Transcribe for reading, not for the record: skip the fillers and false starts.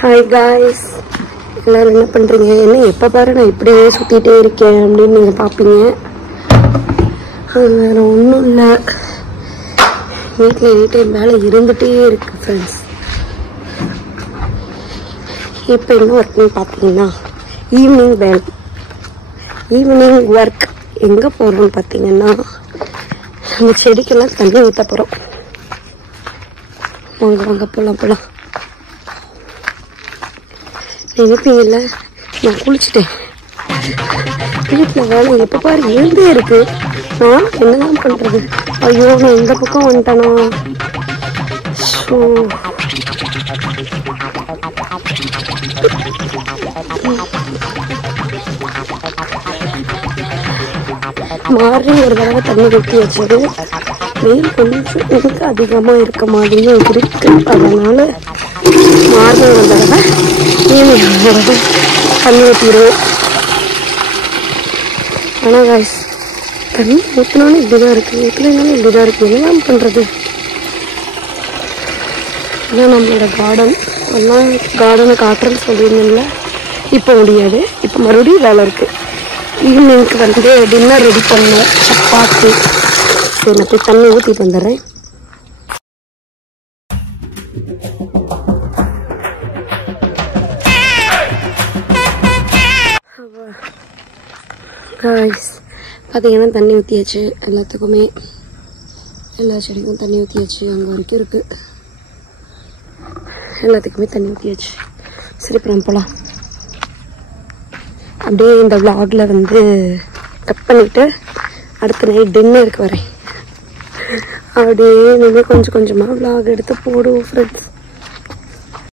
Hi guys, எல்லோரும் என்ன பண்ணுறீங்க? என்ன எப்போ பாரு நான் இப்படியே சுற்றிட்டே இருக்கேன் அப்படின்னு நீங்கள் பார்ப்பீங்க. அது வேறு ஒன்றும் இல்லை, வீட்டில் எனி டைம் வேலை இருந்துகிட்டே இருக்கு ஃப்ரெண்ட்ஸ். இப்போ என்ன ஒர்க்னு பார்த்தீங்கன்னா ஈவினிங் வேலை, ஈவினிங் ஒர்க். எங்கே போகிறோம்னு பார்த்தீங்கன்னா அந்த செடிக்கெல்லாம் தண்ணி ஊற்ற போகிறோம். வாங்க வாங்க போகலாம். நினைப்பீங்கல்ல, நான் குளிச்சுட்டேன். வீட்டில் வேலை எப்போ பாரு எழுந்தே இருக்கு. நான் என்னதான் பண்ணுறது? ஐயோ, நான் இந்த பக்கம் வந்துட்டேனா? ஸோ மார்னிங் ஒரு தடவை தண்ணி ஊற்றி வச்சது, வெயில் கொஞ்சம் எனக்கு அதிகமாக இருக்க மாதிரியும் இருக்கு. அதனால் மார்னிங் ஒரு தடவை ஈவினிங் ஒரு தடவை தண்ணி ஊற்றிடுவோம். ஆனால் காய்ஸ், தண்ணி ஊற்றினாலும் இப்படி தான் இருக்குது, ஊற்றினாலும் இப்படி தான் இருக்குது. என்னதான் பண்ணுறது? இதான் நம்மளோட கார்டன். எல்லாம் கார்டனை காட்டுறேன்னு சொல்லியிருந்தேன்ல, இப்போ முடியாது. இப்போ மறுபடியும் வேலை இருக்குது. ஈவினிங்க்கு வந்து டின்னர் ரெடி பண்ணோம், சப்பாத்தி. சரி, நான் போய் தண்ணி ஊற்றிட்டு வந்துடுறேன். காய்ஸ் பார்த்தீங்கன்னா தண்ணி ஊற்றியாச்சு எல்லாத்துக்குமே, எல்லா செடிக்கும் தண்ணி ஊற்றியாச்சு. அங்கே வரைக்கும் இருக்குது, எல்லாத்துக்குமே தண்ணி ஊற்றியாச்சு. சரி, இப்போ நம்ம போகலாம். அப்படியே இந்த விளாகில் வந்து கட் பண்ணிவிட்டு அடுத்த நைட் டின்னருக்கு வரேன். அப்படியே நீங்கள் கொஞ்சம் கொஞ்சமாக விளாக் எடுத்து போடுவோம் ஃப்ரெண்ட்ஸ்.